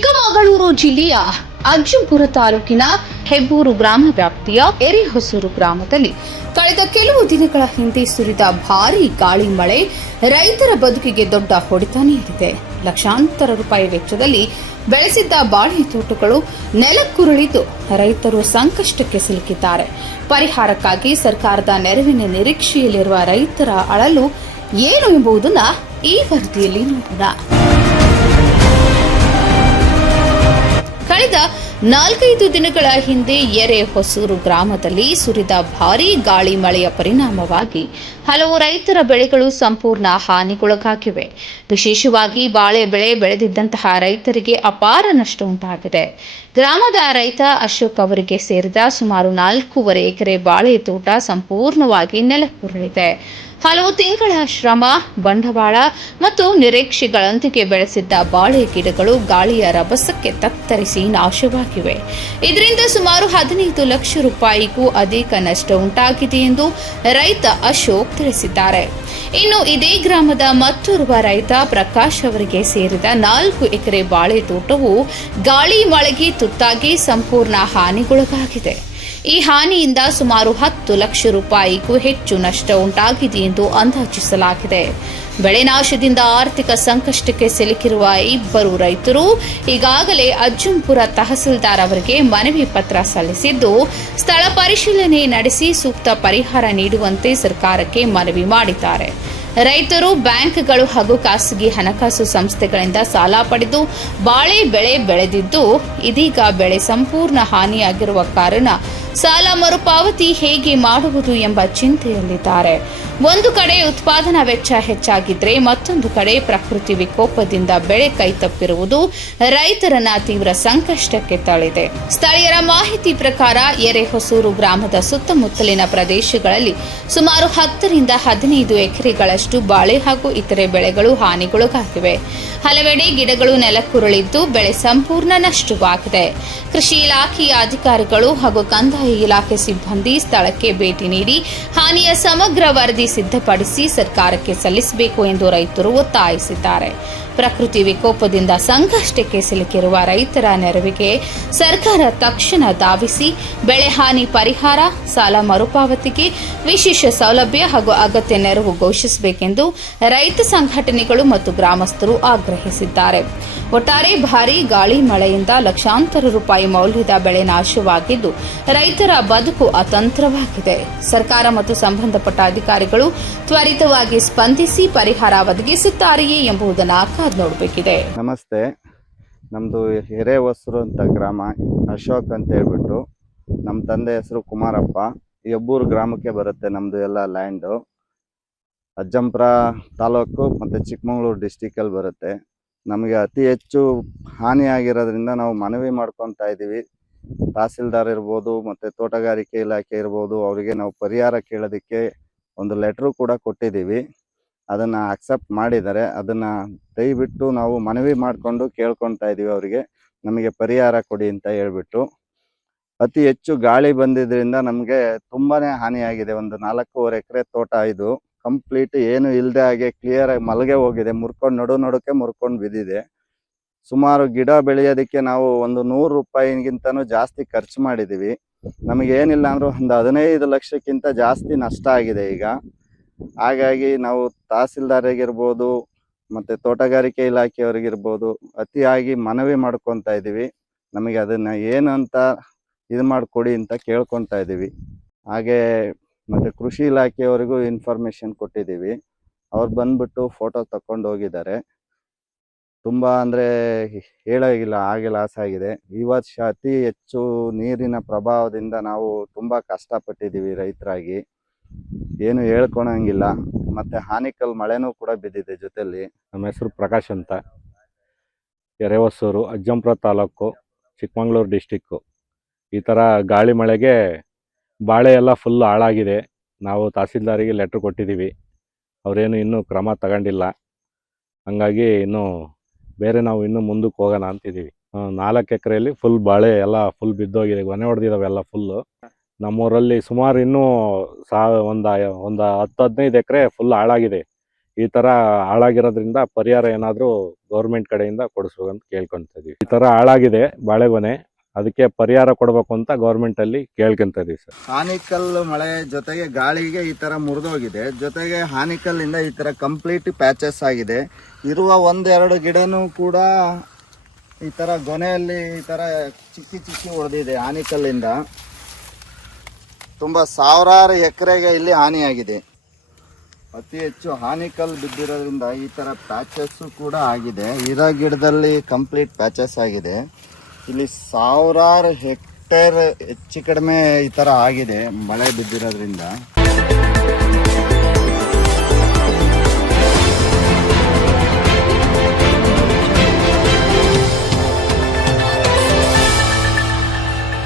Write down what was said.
ಚಿಕ್ಕಮಗಳೂರು ಜಿಲ್ಲೆಯ ಅಜ್ಜಂಪುರ ತಾಲೂಕಿನ ಹೆಬ್ಬೂರು ಗ್ರಾಮ ವ್ಯಾಪ್ತಿಯ ಎರೆಹೊಸೂರು ಗ್ರಾಮದಲ್ಲಿ ಕಳೆದ ಕೆಲವು ದಿನಗಳ ಹಿಂದೆ ಸುರಿದ ಭಾರೀ ಗಾಳಿ ಮಳೆ ರೈತರ ಬದುಕಿಗೆ ದೊಡ್ಡ ಹೊಡೆತ ನೀಡಿದೆ. ಲಕ್ಷಾಂತರ ರೂಪಾಯಿ ವೆಚ್ಚದಲ್ಲಿ ಬೆಳೆಸಿದ್ದ ಬಾಳೆ ತೋಟಗಳು ನೆಲಕ್ಕುರುಳಿದ್ದು ರೈತರು ಸಂಕಷ್ಟಕ್ಕೆ ಸಿಲುಕಿದ್ದಾರೆ. ಪರಿಹಾರಕ್ಕಾಗಿ ಸರ್ಕಾರದ ನೆರವಿನ ನಿರೀಕ್ಷೆಯಲ್ಲಿರುವ ರೈತರ ಅಳಲು ಏನು ಎಂಬುದನ್ನು ಈ ವರದಿಯಲ್ಲಿ ನೋಡೋಣ. ಕಳೆದ 4-5 ದಿನಗಳ ಹಿಂದೆ ಎರೆಹೊಸೂರು ಗ್ರಾಮದಲ್ಲಿ ಸುರಿದ ಭಾರೀ ಗಾಳಿ ಮಳೆಯ ಪರಿಣಾಮವಾಗಿ ಹಲವು ರೈತರ ಬೆಳೆಗಳು ಸಂಪೂರ್ಣ ಹಾನಿಗೊಳಗಾಗಿವೆ. ವಿಶೇಷವಾಗಿ ಬಾಳೆ ಬೆಳೆ ಬೆಳೆದಿದ್ದಂತಹ ರೈತರಿಗೆ ಅಪಾರ ನಷ್ಟ ಉಂಟಾಗಿದೆ. ಗ್ರಾಮದ ರೈತ ಅಶೋಕ್ ಅವರಿಗೆ ಸೇರಿದ ಸುಮಾರು 4.5 ಎಕರೆ ಬಾಳೆ ತೋಟ ಸಂಪೂರ್ಣವಾಗಿ ನೆಲಕ್ಕುರುಳಿದೆ. ಹಲವು ತಿಂಗಳ ಶ್ರಮ, ಬಂಡವಾಳ ಮತ್ತು ನಿರೀಕ್ಷೆಗಳೊಂದಿಗೆ ಬೆಳೆಸಿದ್ದ ಬಾಳೆ ಗಿಡಗಳು ಗಾಳಿಯ ರಭಸಕ್ಕೆ ತತ್ತರಿಸಿ ನಾಶವಾಗಿವೆ. ಇದರಿಂದ ಸುಮಾರು 15 ಲಕ್ಷ ರೂಪಾಯಿಗೂ ಅಧಿಕ ನಷ್ಟ ಉಂಟಾಗಿದೆ ಎಂದು ರೈತ ಅಶೋಕ್ ತಿಳಿಸಿದ್ದಾರೆ. ಇನ್ನು ಇದೇ ಗ್ರಾಮದ ಮತ್ತೋರ್ವ ರೈತ ಪ್ರಕಾಶ್ ಅವರಿಗೆ ಸೇರಿದ 4 ಎಕರೆ ಬಾಳೆ ತೋಟವು ಗಾಳಿ ಮಳೆಗೆ ತುತ್ತಾಗಿ ಸಂಪೂರ್ಣ ಹಾನಿಗೊಳಗಾಗಿದೆ. ಈ ಹಾನಿಯಿಂದ ಸುಮಾರು 10 ಲಕ್ಷ ರೂಪಾಯಿಗೂ ಹೆಚ್ಚು ನಷ್ಟ ಉಂಟಾಗಿದೆ ಎಂದು ಅಂದಾಜಿಸಲಾಗಿದೆ. ಬೆಳೆ ನಾಶದಿಂದ ಆರ್ಥಿಕ ಸಂಕಷ್ಟಕ್ಕೆ ಸಿಲುಕಿರುವ ಇಬ್ಬರು ರೈತರು ಈಗಾಗಲೇ ಅಜ್ಜಂಪುರ ತಹಸೀಲ್ದಾರ್ ಅವರಿಗೆ ಮನವಿ ಪತ್ರ ಸಲ್ಲಿಸಿದ್ದು, ಸ್ಥಳ ಪರಿಶೀಲನೆ ನಡೆಸಿ ಸೂಕ್ತ ಪರಿಹಾರ ನೀಡುವಂತೆ ಸರ್ಕಾರಕ್ಕೆ ಮನವಿ ಮಾಡಿದ್ದಾರೆ. ರೈತರು ಬ್ಯಾಂಕ್ಗಳು ಹಾಗೂ ಖಾಸಗಿ ಹಣಕಾಸು ಸಂಸ್ಥೆಗಳಿಂದ ಸಾಲ ಪಡೆದು ಬಾಳೆ ಬೆಳೆ ಬೆಳೆದಿದ್ದು, ಇದೀಗ ಬೆಳೆ ಸಂಪೂರ್ಣ ಹಾನಿಯಾಗಿರುವ ಕಾರಣ ಸಾಲ ಮರುಪಾವತಿ ಹೇಗೆ ಮಾಡುವುದು ಎಂಬ ಚಿಂತೆಯಲ್ಲಿದ್ದಾರೆ. ಒಂದು ಕಡೆ ಉತ್ಪಾದನಾ ವೆಚ್ಚ ಹೆಚ್ಚಾಗಿದ್ರೆ ಮತ್ತೊಂದು ಕಡೆ ಪ್ರಕೃತಿ ವಿಕೋಪದಿಂದ ಬೆಳೆ ಕೈತಪ್ಪಿರುವುದು ರೈತರನ್ನ ತೀವ್ರ ಸಂಕಷ್ಟಕ್ಕೆ ತಳ್ಳಿದೆ. ಸ್ಥಳೀಯರ ಮಾಹಿತಿ ಪ್ರಕಾರ ಎರೆಹೊಸೂರು ಗ್ರಾಮದ ಸುತ್ತಮುತ್ತಲಿನ ಪ್ರದೇಶಗಳಲ್ಲಿ ಸುಮಾರು 10ರಿಂದ 15 ಎಕರೆಗಳಷ್ಟು ಬಾಳೆ ಹಾಗೂ ಇತರೆ ಬೆಳೆಗಳು ಹಾನಿಗೊಳಗಾಗಿವೆ. ಹಲವೆಡೆ ಗಿಡಗಳು ನೆಲಕ್ಕುರುಳಿದ್ದು ಬೆಳೆ ಸಂಪೂರ್ಣ ನಷ್ಟವಾಗಿದೆ. ಕೃಷಿ ಇಲಾಖೆಯ ಅಧಿಕಾರಿಗಳು ಹಾಗೂ ಕಂದಾಯ ಇಲಾಖೆ ಸಿಬ್ಬಂದಿ ಸ್ಥಳಕ್ಕೆ ಭೇಟಿ ನೀಡಿ ಹಾನಿಯ ಸಮಗ್ರ ವರದಿ ಸಿದ್ಧಪಡಿಸಿ ಸರ್ಕಾರಕ್ಕೆ ಸಲ್ಲಿಸಬೇಕು ಎಂದು ರೈತರು ಒತ್ತಾಯಿಸಿದ್ದಾರೆ. ಪ್ರಕೃತಿ ವಿಕೋಪದಿಂದ ಸಂಕಷ್ಟಕ್ಕೆ ಸಿಲುಕಿರುವ ರೈತರ ನೆರವಿಗೆ ಸರ್ಕಾರ ತಕ್ಷಣ ಧಾವಿಸಿ ಬೆಳೆ ಹಾನಿ ಪರಿಹಾರ, ಸಾಲ ಮರುಪಾವತಿಗೆ ವಿಶೇಷ ಸೌಲಭ್ಯ ಹಾಗೂ ಅಗತ್ಯ ನೆರವು ಘೋಷಿಸಬೇಕೆಂದು ರೈತ ಸಂಘಟನೆಗಳು ಮತ್ತು ಗ್ರಾಮಸ್ಥರು ಆಗ್ರಹಿಸಿದ್ದಾರೆ. ಒಟ್ಟಾರೆ ಭಾರೀ ಗಾಳಿ ಮಳೆಯಿಂದ ಲಕ್ಷಾಂತರ ರೂಪಾಯಿ ಮೌಲ್ಯದ ಬೆಳೆ ನಾಶವಾಗಿದ್ದು ರೈತರ ಬದುಕು ಅತಂತ್ರವಾಗಿದೆ. ಸರ್ಕಾರ ಮತ್ತು ಸಂಬಂಧಪಟ್ಟ ಅಧಿಕಾರಿಗಳು ತ್ವರಿತವಾಗಿ ಸ್ಪಂದಿಸಿ ಪರಿಹಾರ ಒದಗಿಸುತ್ತಾರೆಯೇ ಎಂಬುದನ್ನು ಕಾದು ನೋಡಬೇಕಿದೆ. ನಮಸ್ತೆ, ನಮ್ಮದು ಎರೆಹೊಸೂರು ಅಂತ ಗ್ರಾಮ, ಅಶೋಕ್ ಅಂತ ಹೇಳ್ಬಿಟ್ಟು. ನಮ್ಮ ತಂದೆ ಹೆಸರು ಕುಮಾರಪ್ಪ. ಹೆಬ್ಬೂರು ಗ್ರಾಮಕ್ಕೆ ಬರುತ್ತೆ ನಮ್ಮದು ಎಲ್ಲ ಲ್ಯಾಂಡು. ಅಜ್ಜಂಪುರ ತಾಲೂಕು ಮತ್ತು ಚಿಕ್ಕಮಗಳೂರು ಡಿಸ್ಟಿಕಲ್ಲಿ ಬರುತ್ತೆ. ನಮಗೆ ಅತಿ ಹೆಚ್ಚು ಹಾನಿಯಾಗಿರೋದ್ರಿಂದ ನಾವು ಮನವಿ ಮಾಡ್ಕೊತಾ ಇದ್ದೀವಿ. ತಹಸೀಲ್ದಾರ್ ಇರ್ಬೋದು ಮತ್ತು ತೋಟಗಾರಿಕೆ ಇಲಾಖೆ ಇರ್ಬೋದು, ಅವರಿಗೆ ನಾವು ಪರಿಹಾರ ಕೇಳೋದಕ್ಕೆ ಒಂದು ಲೆಟ್ರು ಕೂಡ ಕೊಟ್ಟಿದ್ದೀವಿ. ಅದನ್ನು ಅಕ್ಸೆಪ್ಟ್ ಮಾಡಿದ್ದಾರೆ. ಅದನ್ನು ದಯವಿಟ್ಟು ನಾವು ಮನವಿ ಮಾಡಿಕೊಂಡು ಕೇಳ್ಕೊತಾ ಇದ್ದೀವಿ ಅವರಿಗೆ, ನಮಗೆ ಪರಿಹಾರ ಕೊಡಿ ಅಂತ ಹೇಳ್ಬಿಟ್ಟು. ಅತಿ ಹೆಚ್ಚು ಗಾಳಿ ಬಂದಿದ್ದರಿಂದ ನಮಗೆ ತುಂಬಾ ಹಾನಿಯಾಗಿದೆ. ಒಂದು 4.5 ಎಕರೆ ತೋಟ ಇದು ಕಂಪ್ಲೀಟ್ ಏನು ಇಲ್ಲದೆ ಹಾಗೆ ಕ್ಲಿಯರಾಗಿ ಮಲಗೆ ಹೋಗಿದೆ. ನಡುಕ್ಕೆ ಮುರ್ಕೊಂಡು ಬಿದ್ದಿದೆ. ಸುಮಾರು ಗಿಡ ಬೆಳೆಯೋದಕ್ಕೆ ನಾವು ಒಂದು 100 ರೂಪಾಯಿಗಿಂತನೂ ಜಾಸ್ತಿ ಖರ್ಚು ಮಾಡಿದ್ದೀವಿ. ನಮಗೇನಿಲ್ಲ ಅಂದರೂ ಒಂದು 15 ಲಕ್ಷಕ್ಕಿಂತ ಜಾಸ್ತಿ ನಷ್ಟ ಆಗಿದೆ ಈಗ. ಹಾಗಾಗಿ ನಾವು ತಹಸೀಲ್ದಾರಿಗಿರ್ಬೋದು ಮತ್ತು ತೋಟಗಾರಿಕೆ ಇಲಾಖೆಯವರಿಗಿರ್ಬೋದು ಅತಿಯಾಗಿ ಮನವಿ ಮಾಡ್ಕೊತಾ ಇದ್ದೀವಿ. ನಮಗೆ ಅದನ್ನು ಏನು ಅಂತ ಇದು ಮಾಡಿಕೊಡಿ ಅಂತ ಕೇಳ್ಕೊತಾ ಇದ್ದೀವಿ. ಹಾಗೆ ಮತ್ತು ಕೃಷಿ ಇಲಾಖೆಯವರಿಗೂ ಇನ್ಫಾರ್ಮೇಷನ್ ಕೊಟ್ಟಿದ್ದೀವಿ. ಅವ್ರು ಬಂದ್ಬಿಟ್ಟು ಫೋಟೋ ತಗೊಂಡು ಹೋಗಿದ್ದಾರೆ. ತುಂಬ ಅಂದರೆ ಹೇಳೋಗಿಲ್ಲ, ಹಾಗೆ ಲಾಸ್ ಆಗಿದೆ. ಈ ವರ್ಷ ಅತಿ ಹೆಚ್ಚು ನೀರಿನ ಪ್ರಭಾವದಿಂದ ನಾವು ತುಂಬ ಕಷ್ಟಪಟ್ಟಿದ್ದೀವಿ ರೈತರಾಗಿ, ಏನು ಹೇಳ್ಕೊಳಂಗಿಲ್ಲ. ಮತ್ತು ಹಾನಿಕಲ್ ಮಳೆನೂ ಕೂಡ ಬಿದ್ದಿದೆ ಜೊತೆಯಲ್ಲಿ. ನಮ್ಮ ಹೆಸರು ಪ್ರಕಾಶ್ ಅಂತ, ಎರೆಹೊಸೂರು, ಅಜ್ಜಂಪುರ ತಾಲೂಕು, ಚಿಕ್ಕಮಗಳೂರು ಡಿಸ್ಟಿಕ್ಕು. ಈ ಥರ ಗಾಳಿ ಮಳೆಗೆ ಬಾಳೆ ಎಲ್ಲ ಫುಲ್ ಹಾಳಾಗಿದೆ. ನಾವು ತಹಸೀಲ್ದಾರಿಗೆ ಲೆಟ್ರ್ ಕೊಟ್ಟಿದ್ದೀವಿ, ಅವರೇನು ಇನ್ನೂ ಕ್ರಮ ತಗೊಂಡಿಲ್ಲ. ಹಂಗಾಗಿ ನಾವು ಇನ್ನೂ ಮುಂದಕ್ಕೆ ಹೋಗೋಣ ಅಂತಿದ್ದೀವಿ. 4 ಎಕರೆಯಲ್ಲಿ ಫುಲ್ ಬಾಳೆ ಎಲ್ಲ ಫುಲ್ ಬಿದ್ದೋಗಿದೆ, ಗೊನೆ ಹೊಡೆದಿದ್ದಾವೆಲ್ಲ ಫುಲ್ಲು. ನಮ್ಮೂರಲ್ಲಿ ಸುಮಾರು ಇನ್ನೂ ಒಂದು 10-15 ಎಕರೆ ಫುಲ್ ಹಾಳಾಗಿದೆ. ಈ ತರ ಹಾಳಾಗಿರೋದ್ರಿಂದ ಪರಿಹಾರ ಏನಾದರೂ ಗೌರ್ಮೆಂಟ್ ಕಡೆಯಿಂದ ಕೊಡಿಸ್ಬೇಕಂತ ಕೇಳ್ಕೊಂತ ಇದೀವಿ. ಈ ತರ ಹಾಳಾಗಿದೆ ಬಾಳೆಗೊನೆ, ಅದಕ್ಕೆ ಪರಿಹಾರ ಕೊಡಬೇಕು ಅಂತ ಗೌರ್ಮೆಂಟ್ ಅಲ್ಲಿ ಕೇಳ್ಕೊಂತ ಇದೀವಿ ಸರ್. ಆನಿಕಲ್ ಮಳೆ ಜೊತೆಗೆ ಗಾಳಿಗೆ ಈ ತರ ಮುರಿದೋಗಿದೆ, ಜೊತೆಗೆ ಆನಿಕಲ್ ಇಂದ ಈ ತರ ಕಂಪ್ಲೀಟ್ ಪ್ಯಾಚಸ್ ಆಗಿದೆ. ಇರುವ ಒಂದೆರಡು ಗಿಡನೂ ಕೂಡ ಈ ತರ ಗೊನೆಯಲ್ಲಿ ಈ ತರ ಚಿಕ್ಕಿ ಹೊಡೆದಿದೆ. ಆನಿಕಲ್ಲಿಂದ ತುಂಬಾ ಸಾವಿರಾರು ಎಕರೆಗೆ ಇಲ್ಲಿ ಹಾನಿಯಾಗಿದೆ. ಅತಿ ಹೆಚ್ಚು ಆನಿಕಲ್ ಬಿದ್ದಿರೋದ್ರಿಂದ ಈ ತರ ಪ್ಯಾಚಸ್ ಕೂಡ ಆಗಿದೆ. ಇರೋ ಗಿಡದಲ್ಲಿ ಕಂಪ್ಲೀಟ್ ಪ್ಯಾಚಸ್ ಆಗಿದೆ. ಇಲ್ಲಿ ಸಾವಿರಾರು ಹೆಕ್ಟೇರ್ ಹೆಚ್ಚು ಕಡಿಮೆ ಈ ತರ ಆಗಿದೆ ಮಳೆ ಬಿದ್ದಿರೋದ್ರಿಂದ.